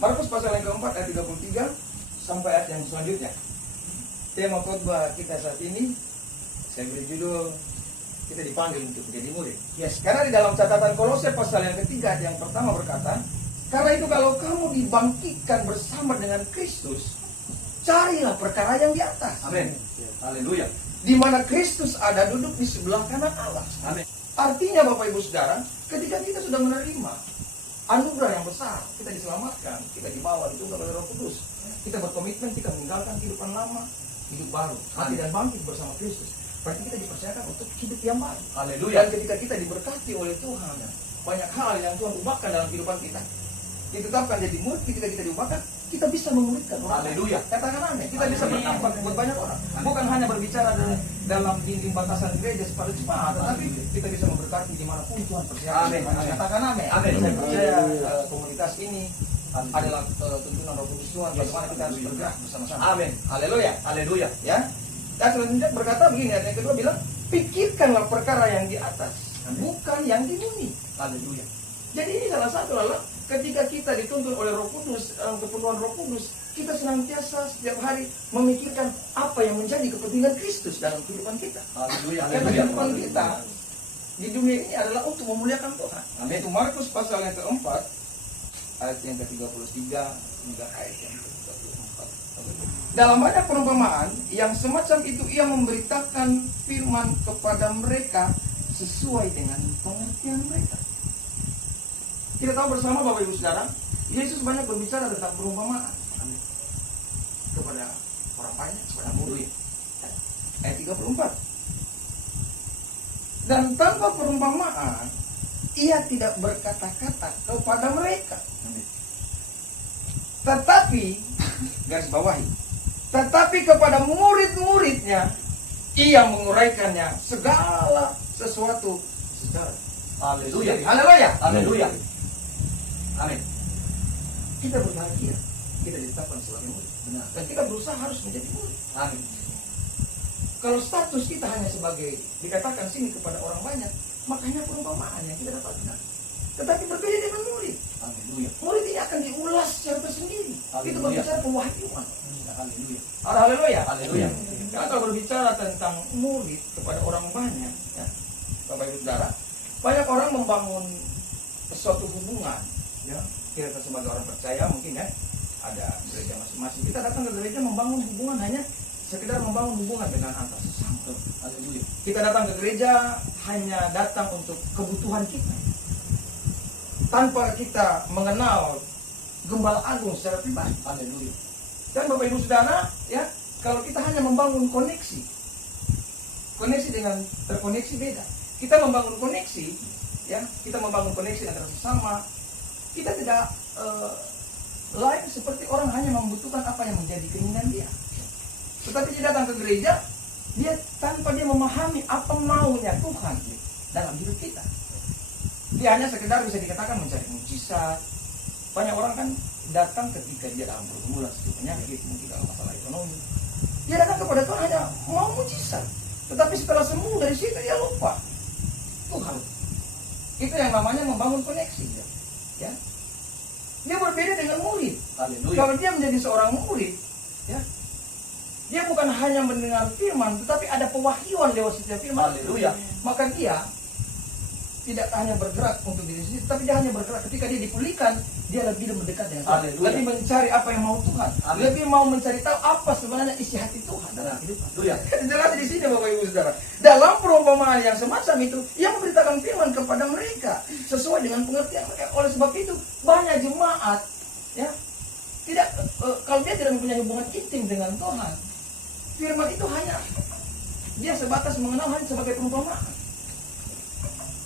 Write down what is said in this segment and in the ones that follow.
Markus pasal yang keempat ayat 33 sampai ayat yang selanjutnya. Tema khotbah kita saat ini saya beri judul kita dipanggil untuk menjadi murid. Yes, karena di dalam catatan Kolose pasal yang ketiga ayat yang pertama berkata, karena itu kalau kamu dibangkitkan bersama dengan Kristus, carilah perkara yang di atas. Amin. Haleluya. Di mana Kristus ada duduk di sebelah kanan Allah. Amin. Artinya Bapak Ibu Saudara, ketika kita sudah menerima anugerah yang besar, kita diselamatkan, kita dibawa ditunggal oleh Roh Kudus, kita berkomitmen, kita meninggalkan kehidupan lama, hidup baru, mati dan bangkit bersama Kristus. Berarti kita dipercayakan untuk hidup yang baru. Haleluya. Dan ketika kita diberkati oleh Tuhan, banyak hal yang Tuhan ubahkan dalam kehidupan kita, ditetapkan jadi murid, ketika kita diubahkan, kita bisa memuridkan orang. Haleluya. Katakan amin. Kita bisa berdampak buat banyak orang. Bukan hanya berbicara dalam dinding batasan gereja seperti jemaat, tetapi kita bisa memberkati dimanapun Tuhan persiapkan. Amin. Katakan amin. Amin. Saya percaya komunitas ini adalah tuntunan Roh Kudus Tuhan. Bagaimana kita harus bergerak bersama-sama. Amin. Haleluya. Haleluya. Ya. Dan selanjutnya berkata begini, ayat yang kedua bilang, pikirkanlah perkara yang di atas, bukan yang di bumi. Haleluya. Jadi ini salah satu adalah ketika kita dituntun oleh Roh Kudus, kepenuhan Roh Kudus, kita senantiasa setiap hari memikirkan apa yang menjadi kepentingan Kristus dalam kehidupan kita. Haleluya. Karena kehidupan kita di dunia ini adalah untuk memuliakan Tuhan. Amin. Itu Markus pasal yang keempat, ayat yang ke-33 hingga ayat yang ke-34. Dalam banyak perumpamaan yang semacam itu ia memberitakan firman kepada mereka sesuai dengan pengertian mereka. Kita tahu bersama Bapak Ibu Saudara, Yesus banyak berbicara tentang perumpamaan kepada orang banyak, kepada murid. Ayat 34. Dan tanpa perumpamaan, ia tidak berkata-kata kepada mereka. Tetapi, garis bawahi, tetapi kepada murid-muridnya, ia menguraikannya segala sesuatu secara. Haleluya. Haleluya. Haleluya. Amin. Kita berbahagia, kita ditetapkan sebagai murid. Benar. Dan kita berusaha harus menjadi murid. Amin. Kalau status kita hanya sebagai dikatakan sini kepada orang banyak, makanya perumpamaan yang kita dapatkan. Tetapi berbeda dengan murid. Haleluya. Murid ini akan diulas secara tersendiri. Itu Haleluya. berbicara pewahyuan. Haleluya. Haleluya. Haleluya. Karena kalau berbicara tentang murid kepada orang banyak, ya, Bapak Ibu Saudara, banyak orang membangun suatu hubungan. Ya, kita sebagai orang percaya mungkin ya ada gereja masing-masing. Kita datang ke gereja membangun hubungan hanya sekedar membangun hubungan dengan antar sesama. Haleluya. Kita datang ke gereja hanya datang untuk kebutuhan kita, tanpa kita mengenal Gembala Agung secara pribadi. Haleluya. Dan Bapak Ibu Saudara, ya, kalau kita hanya membangun koneksi dengan terkoneksi beda. Kita membangun koneksi, ya, kita membangun koneksi antara sesama. Kita tidak lain seperti orang hanya membutuhkan apa yang menjadi keinginan dia. Tetapi dia datang ke gereja, dia tanpa dia memahami apa maunya Tuhan dalam hidup kita. Dia hanya sekedar bisa dikatakan mencari mujizat. Banyak orang kan datang ketika dia dalam pergumulan seperti penyakit, mungkin dalam masalah ekonomi. Dia datang kepada Tuhan hanya mau mujizat. Tetapi setelah sembuh dari situ dia lupa Tuhan. Itu yang namanya membangun koneksi. Ya. Dia berbeda dengan murid. Haleluya. Kalau dia menjadi seorang murid, ya, dia bukan hanya mendengar firman, tetapi ada pewahyuan lewat setiap firman. Haleluya. Maka dia tidak hanya bergerak untuk diri sendiri, tapi dia hanya bergerak ketika dia dipulihkan, dia lebih mendekat dengan Tuhan. Haleluya. Lebih mencari apa yang mau Tuhan. Amin. Lebih mau mencari tahu apa sebenarnya isi hati Tuhan dalam kehidupan. Haleluya. Jelas di sini Bapak Ibu Saudara. Dalam perumpamaan yang semacam itu, ia memberitakan firman kepada mereka sesuai dengan pengertian mereka. Oleh sebab itu, banyak jemaat, ya, tidak kalau dia tidak mempunyai hubungan intim dengan Tuhan, firman itu hanya dia sebatas mengenal hanya sebagai perumpamaan.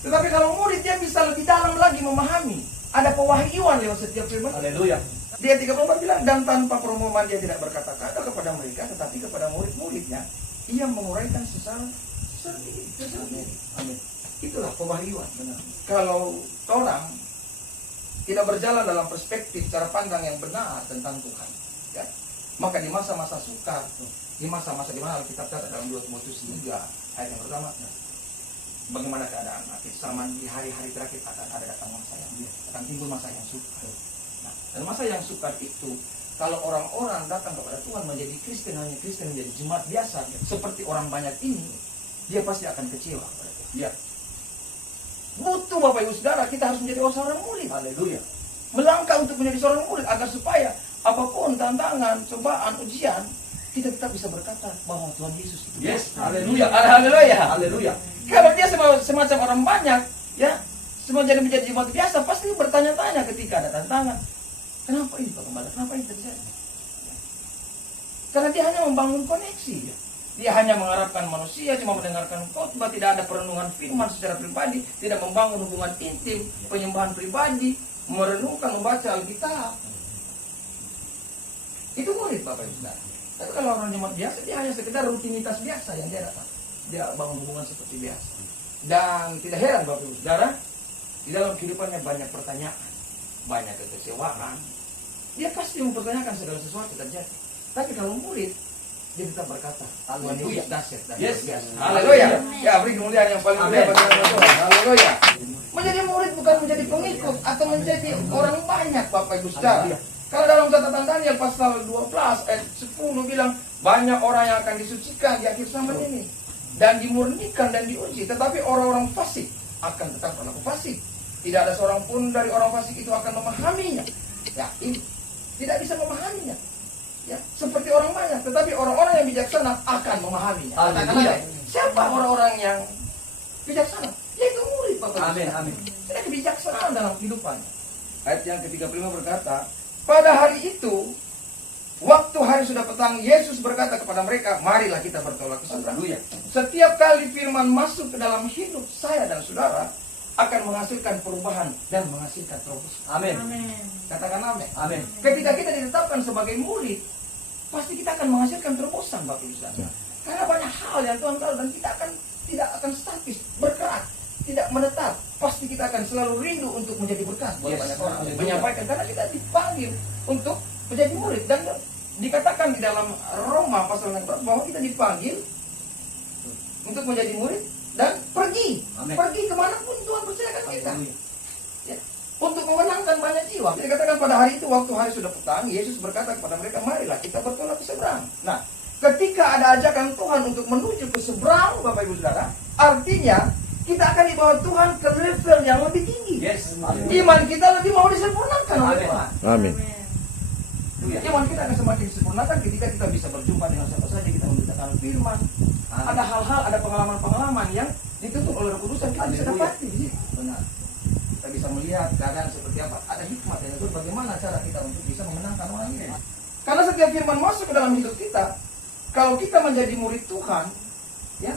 Tetapi kalau murid dia bisa lebih dalam lagi memahami. Ada pewahyuan lewat setiap firman. Haleluya. Dia 34 bilang, dan tanpa perumpamaan dia tidak berkata-kata kepada mereka, tetapi kepada murid-muridnya ia menguraikan secara sendiri. Amin. Itulah pewahyuan. Benar. Kalau orang tidak berjalan dalam perspektif cara pandang yang benar tentang Tuhan, ya, maka di masa-masa sukar, di masa-masa di mana Alkitab catat dalam 2 Timotius 3 ayat yang pertama, bagaimana keadaan akhir zaman di hari-hari terakhir akan ada datang masa yang akan timbul masa yang sukar. Nah, Dan masa yang sukar itu, kalau orang-orang datang kepada Tuhan menjadi Kristen, hanya Kristen menjadi jemaat biasa, seperti orang banyak ini, dia pasti akan kecewa kepada Tuhan. Ya. Butuh Bapak Ibu Saudara, kita harus menjadi seorang murid. Haleluya. Melangkah untuk menjadi seorang murid agar supaya apapun tantangan, cobaan, ujian, kita tetap bisa berkata bahwa Tuhan Yesus itu. Yes. Haleluya. Haleluya. Haleluya. Kalau dia semacam orang banyak, ya, semua menjadi jemaat biasa, pasti bertanya-tanya ketika ada tantangan. Kenapa ini Pak Gembala? Kenapa ini terjadi? Karena dia hanya membangun koneksi. Dia hanya mengharapkan manusia, cuma mendengarkan khotbah, tidak ada perenungan firman secara pribadi, tidak membangun hubungan intim, penyembahan pribadi, merenungkan, membaca Alkitab. Itu murid Bapak Ibu Saudara. Tapi kalau orang jemaat biasa, dia hanya sekedar rutinitas biasa yang dia dapat. Dia bangun hubungan seperti biasa. Dan tidak heran Bapak Ibu Saudara, di dalam kehidupannya banyak pertanyaan, banyak kekecewaan. Dia pasti mempertanyakan segala sesuatu terjadi. Tapi kalau murid, dia tetap berkata, Tuhan Yesus dahsyat dan luar biasa. Haleluya. Ya, beri kemuliaan yang paling mulia bagi nama Tuhan. Haleluya. Menjadi murid bukan menjadi pengikut atau menjadi orang banyak Bapak Ibu Saudara. Kalau dalam catatan Daniel pasal 12 ayat 10 bilang banyak orang yang akan disucikan di akhir zaman ini dan dimurnikan dan diuji, tetapi orang-orang fasik akan tetap berlaku fasik. Tidak ada seorang pun dari orang fasik itu akan memahaminya. Ya, ini tidak bisa memahaminya. Ya, seperti orang banyak, tetapi orang-orang yang bijaksana akan memahaminya. Katakanlah, siapa orang-orang yang bijaksana? Yaitu murid Bapak. Amin. Amin. Tidak kebijaksanaan dalam kehidupannya. Ayat yang ke-35 berkata, pada hari itu, waktu hari sudah petang, Yesus berkata kepada mereka, marilah kita bertolak ke seberang. Setiap kali firman masuk ke dalam hidup saya dan saudara, akan menghasilkan perubahan dan menghasilkan terobosan. Amin. Katakan amin. Amin. Ketika kita ditetapkan sebagai murid, pasti kita akan menghasilkan terobosan Bapak Ibu Saudara. Karena banyak hal yang Tuhan tahu dan kita tidak akan statis, bergerak, tidak menetap. Pasti kita akan selalu rindu untuk menjadi berkat buat banyak orang. Menyampaikan karena kita dipanggil untuk menjadi murid dan dikatakan di dalam Roma pasal 6 bahwa kita dipanggil untuk menjadi murid dan pergi. Amen. Pergi kemanapun Tuhan percayakan kita. Ya. Untuk memenangkan banyak jiwa. Dikatakan pada hari itu waktu hari sudah petang, Yesus berkata kepada mereka, marilah kita bertolak ke seberang. Nah, ketika ada ajakan Tuhan untuk menuju ke seberang, Bapak Ibu Saudara, artinya kita akan dibawa Tuhan ke level yang lebih tinggi. Yes. Iman kita lebih mau disempurnakan oleh Tuhan. Amin. Iman kita akan semakin disempurnakan ketika kita bisa berjumpa dengan siapa saja, kita memberitakan firman. Ada hal-hal, ada pengalaman-pengalaman yang dituntut oleh Roh Kudus yang kita bisa dapati. Benar. Kita bisa melihat keadaan seperti apa. Ada hikmat yang itu bagaimana cara kita untuk bisa memenangkan orang ini. Karena setiap firman masuk ke dalam hidup kita, kalau kita menjadi murid Tuhan, ya,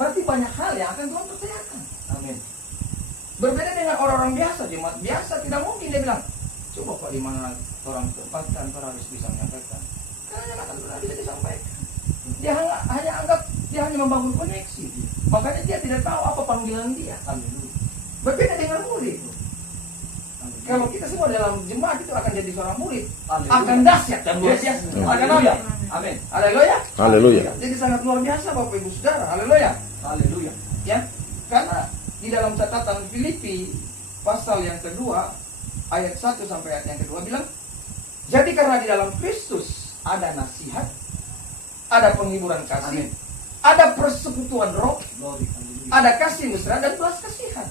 berarti banyak hal yang akan Tuhan percayakan. Amin. Berbeda dengan orang-orang biasa, jemaat biasa tidak mungkin dia bilang, coba Pak di mana orang tempatkan, orang harus bisa menyampaikan. Karena yang akan pernah bisa disampaikan. Dia hanya anggap dia hanya membangun koneksi. Makanya dia tidak tahu apa panggilan dia. Haleluya. Berbeda dengan murid. Kalau kita semua dalam jemaat itu akan jadi seorang murid, akan dahsyat dan luar biasa. Haleluya. Amin. Haleluya. Haleluya. Jadi sangat luar biasa Bapak Ibu Saudara. Haleluya. Haleluya. Ya, karena di dalam catatan Filipi pasal yang kedua ayat 1 sampai ayat yang kedua bilang, jadi karena di dalam Kristus ada nasihat, ada penghiburan kasih, ada persekutuan roh, Glory. Haleluya. ada kasih mesra dan belas kasihan.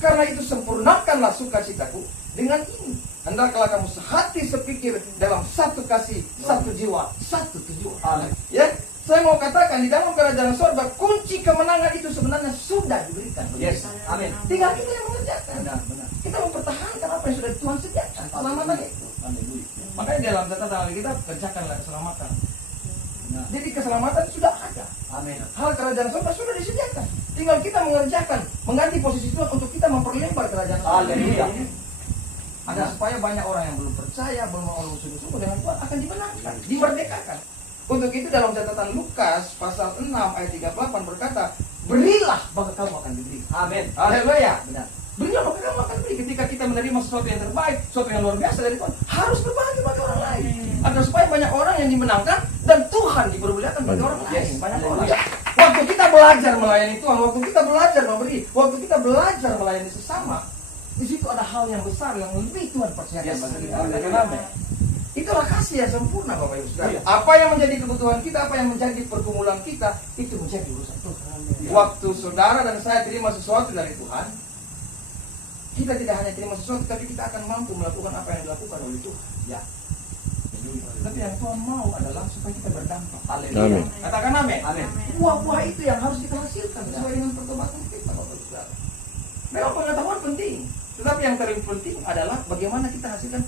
Karena itu sempurnakanlah sukacitaku dengan ini. Hendaklah kamu sehati sepikir dalam satu kasih, satu jiwa, satu tujuan. Amin. Ya, saya mau katakan di dalam kerajaan sorga kunci kemenangan itu sebenarnya sudah diberikan. Yes. Amin. Tinggal kita yang mengerjakan. Benar. Kita mempertahankan apa yang sudah Tuhan sediakan. Keselamatan itu. Haleluya. Makanya dalam catatan kita kerjakanlah keselamatan. Benar. Jadi keselamatan sudah ada. Amin. Hal kerajaan sorga sudah disediakan. Tinggal kita mengerjakan, mengganti posisi Tuhan untuk kita memperlebar kerajaan sorga. Haleluya. Ada supaya banyak orang yang belum percaya, belum mau sungguh-sungguh dengan Tuhan akan dimenangkan, dimerdekakan. Untuk itu dalam catatan Lukas pasal 6 ayat 38 berkata, berilah maka kamu akan diberi. Amin. Haleluya. Benar. Berilah maka kamu akan diberi. Ketika kita menerima sesuatu yang terbaik, sesuatu yang luar biasa dari Tuhan, harus berbagi bagi orang lain. Agar supaya banyak orang yang dimenangkan dan Tuhan dipermuliakan bagi orang lain. Yes. Banyak Haleluya. orang. Waktu kita belajar melayani Tuhan, waktu kita belajar memberi, waktu kita belajar melayani sesama, di situ ada hal yang besar yang lebih Tuhan percayakan Yes. bagi kita. Amin. Katakan amin. Itulah kasih yang sempurna Bapak Ibu Saudara. Iya. Apa yang menjadi kebutuhan kita, apa yang menjadi pergumulan kita, itu menjadi urusan Tuhan. Iya. Waktu saudara dan saya terima sesuatu dari Tuhan, kita tidak hanya terima sesuatu, tapi kita akan mampu melakukan apa yang dilakukan oleh Tuhan. Ya. Tapi yang Tuhan mau adalah supaya kita berdampak. Haleluya. Amin. Katakan amin. Amin. Buah-buah itu yang harus kita hasilkan sesuai dengan pertobatan kita, Bapak Ibu Saudara. Memang pengetahuan penting, tetapi yang terlebih penting adalah bagaimana kita hasilkan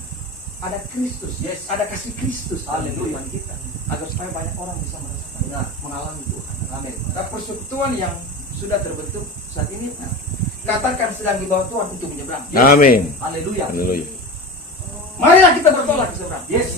ada Kristus, Yes. ada kasih Kristus dalam Haleluya. kehidupan kita, agar supaya banyak orang bisa merasakan, Benar. mengalami Tuhan. Amin. Maka persekutuan yang sudah terbentuk saat ini, katakan sedang dibawa Tuhan untuk menyeberang. Amin. Haleluya. Haleluya. Marilah kita bertolak ke seberang. Yes.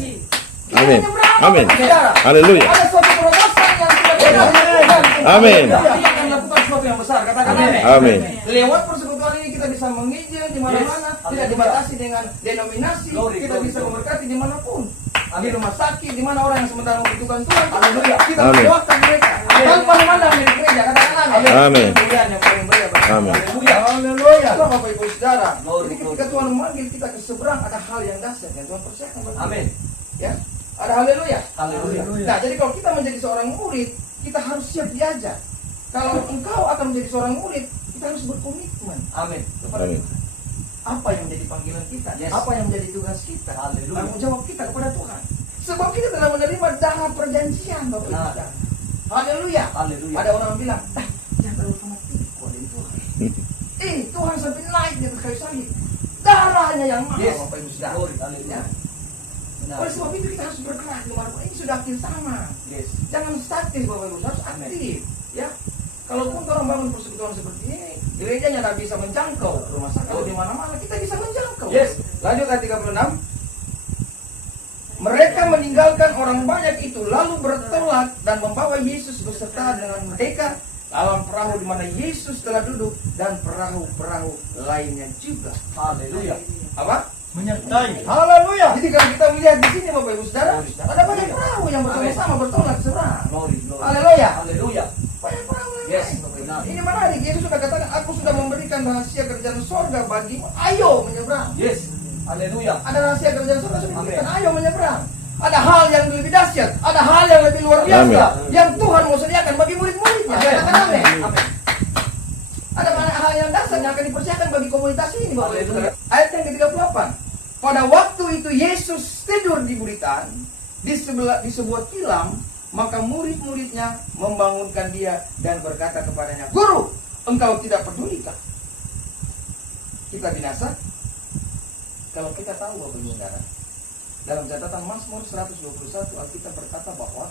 Kita Amin. menyeberang, Amin. Bapak Saudara. Haleluya. Ada suatu terobosan yang sudah kita lakukan. Amin. Kita akan lakukan sesuatu yang besar. Katakan amin. Amin. Lewat persekutuan ini kita bisa menginjil di mana-mana, Yes. tidak Haleluya. dibatasi dengan denominasi. Glory, Kita glory, bisa glory. memberkati dimanapun. Di Amin. rumah sakit, di mana orang yang sementara membutuhkan Tuhan. Haleluya. Kita Amin. mendoakan mereka. Amin. Tanpa memandang milik gereja. Katakan amin. Amin. Kemuliaan yang paling mulia bagi Amin. Tuhan. Haleluya. Haleluya. Itulah Bapak Ibu Saudara. Glory, Jadi ketika glory. Tuhan memanggil kita ke seberang, ada hal yang dahsyat yang Tuhan persiapkan bagi kita. Amin. Ya. Ada haleluya. Haleluya. Nah, jadi kalau kita menjadi seorang murid, kita harus siap diajar. Kalau engkau akan menjadi seorang murid, kita harus berkomitmen Amin. kepada Amin. Tuhan. Apa yang menjadi panggilan kita? Yes. Apa yang menjadi tugas kita? Haleluya. Tanggung jawab kita kepada Tuhan. Sebab kita telah menerima darah perjanjian, Bapak Ibu. Benar. Saudara. Haleluya. Haleluya. Ada orang bilang, jangan terlalu fanatik kepada Tuhan. Tuhan sampai naik di atas kayu salib. Darahnya yang mahal, Yes. Bapak Ibu Saudara. Glory. Haleluya. Ya. Benar. Oleh sebab itu kita harus bergerak dimanapun. Ini sudah akhir sama. Yes. Jangan statis Bapak Ibu, harus aktif. Ya. Kalaupun orang bangun persekutuan seperti ini, gerejanya tidak bisa menjangkau rumah sakit. Kalau di mana-mana kita bisa menjangkau. Yes. Lanjut ayat 36. Mereka meninggalkan orang banyak itu lalu bertolak dan membawa Yesus beserta dengan mereka dalam perahu di mana Yesus telah duduk dan perahu-perahu lainnya juga. Haleluya. Apa? Menyertai. Haleluya. Jadi kalau kita melihat di sini Bapak Ibu Saudara, ada banyak perahu yang bersama-sama bertolak seberang. Glory. Glory. Haleluya. Haleluya. Banyak perahu yang Yes, lain, Bapak Ibu. benar. Ini menarik. Yesus sudah katakan, aku sudah memberikan rahasia kerajaan sorga bagimu. Ayo menyeberang. Yes. Haleluya. Ada rahasia kerajaan sorga sudah Amin. diberikan. Ayo menyeberang. Ada hal yang lebih dahsyat, ada hal yang lebih luar biasa Amin. yang Tuhan mau sediakan bagi murid-muridnya. Amin. Katakan amin. Amin. Ada banyak hal yang dahsyat yang akan dipersiapkan bagi komunitas ini, Bapak Ibu. Haleluya. Ayat yang ke-38. Pada waktu itu Yesus tidur di buritan di sebuah tilam, maka murid-muridnya membangunkan dia dan berkata kepadanya, "Guru, engkau tidak pedulikah kita binasa?" Kalau kita tahu Bapak Ibu Saudara, dalam catatan Mazmur 121 Alkitab berkata bahwa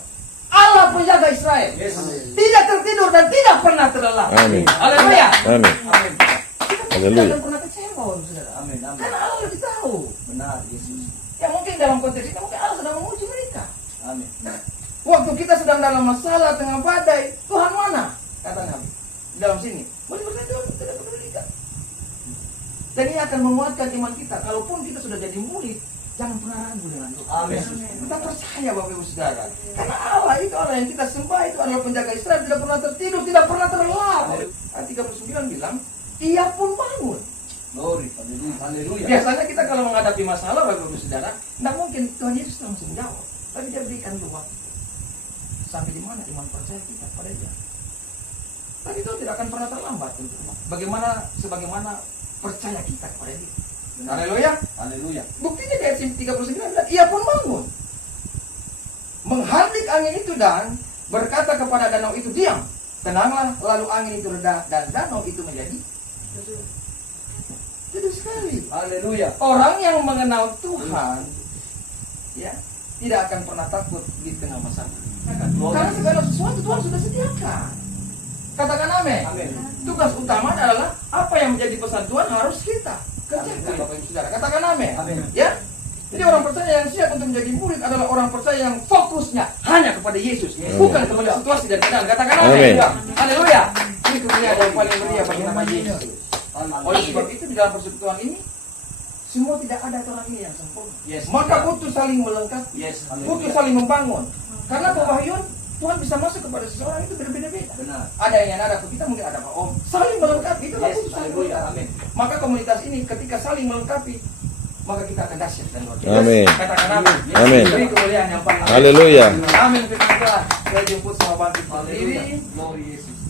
Allah penjaga Israel Yes. tidak tertidur dan tidak pernah terlelap. Amin. Haleluya. Amin. Amin. Kita Haleluya. tidak akan pernah kecewa, Bapak Ibu Saudara. Amin. Amin. Karena Allah lebih tahu. Benar, Yesus. Ya mungkin dalam konteks ini mungkin Allah sedang menguji mereka. Amin. Waktu kita sedang dalam masalah tengah badai, Tuhan mana? Kata Nabi. Di dalam sini. Boleh berkata Tuhan tidak peduli kita. Dan ini akan menguatkan iman kita. Kalaupun kita sudah jadi murid, jangan pernah ragu dengan Tuhan. Amin. Kita percaya Bapak Ibu Saudara. Karena Allah itu Allah yang kita sembah itu adalah penjaga Israel, tidak pernah tertidur, tidak pernah terlelap. Ayat 39 bilang, ia pun bangun. Glory. Haleluya. Haleluya. Biasanya kita kalau menghadapi masalah Bapak Ibu Saudara, tidak mungkin Tuhan Yesus langsung jawab. Tapi dia berikan dulu waktu. Sampai di mana iman percaya kita pada dia. Tapi itu tidak akan pernah terlambat tentunya. Sebagaimana percaya kita kepada dia. Haleluya. Haleluya. Buktinya di ayat 39 bilang, ia pun bangun. Menghardik angin itu dan berkata kepada danau itu, diam. Tenanglah, lalu angin itu reda dan danau itu menjadi teduh sekali. Haleluya. Orang yang mengenal Tuhan, ya, tidak akan pernah takut di tengah masalah. Karena segala sesuatu Tuhan sudah sediakan. Katakan amin. Amin. Tugas utama adalah apa yang menjadi pesan Tuhan harus kita kerjakan, Bapak Ibu Saudara. Katakan amin. Amin. Ya. Jadi orang percaya yang siap untuk menjadi murid adalah orang percaya yang fokusnya hanya kepada Yesus, bukan kepada situasi dan keadaan. Katakan amin. Amin. Haleluya. Ini kemuliaan yang paling mulia bagi nama Yesus. Oleh Haleluya. sebab itu di dalam persekutuan ini semua tidak ada orang ini yang sempurna. Yes. Maka butuh saling melengkapi, Yes. butuh saling membangun. Karena pewahyuan Tuhan bisa masuk kepada seseorang itu berbeda-beda. Benar. Ada yang ada ke kita, mungkin ada Pak Om. Saling melengkapi itu Yes. butuh saling Haleluya. melengkapi. Amin. Maka komunitas ini ketika saling melengkapi, maka kita akan dahsyat dan luar biasa. Amin. Katakan amin. Amin. Beri kemuliaan yang paling. Haleluya. Amin. Firman Tuhan. Saya jemput sama bangkit berdiri. Glory Yesus.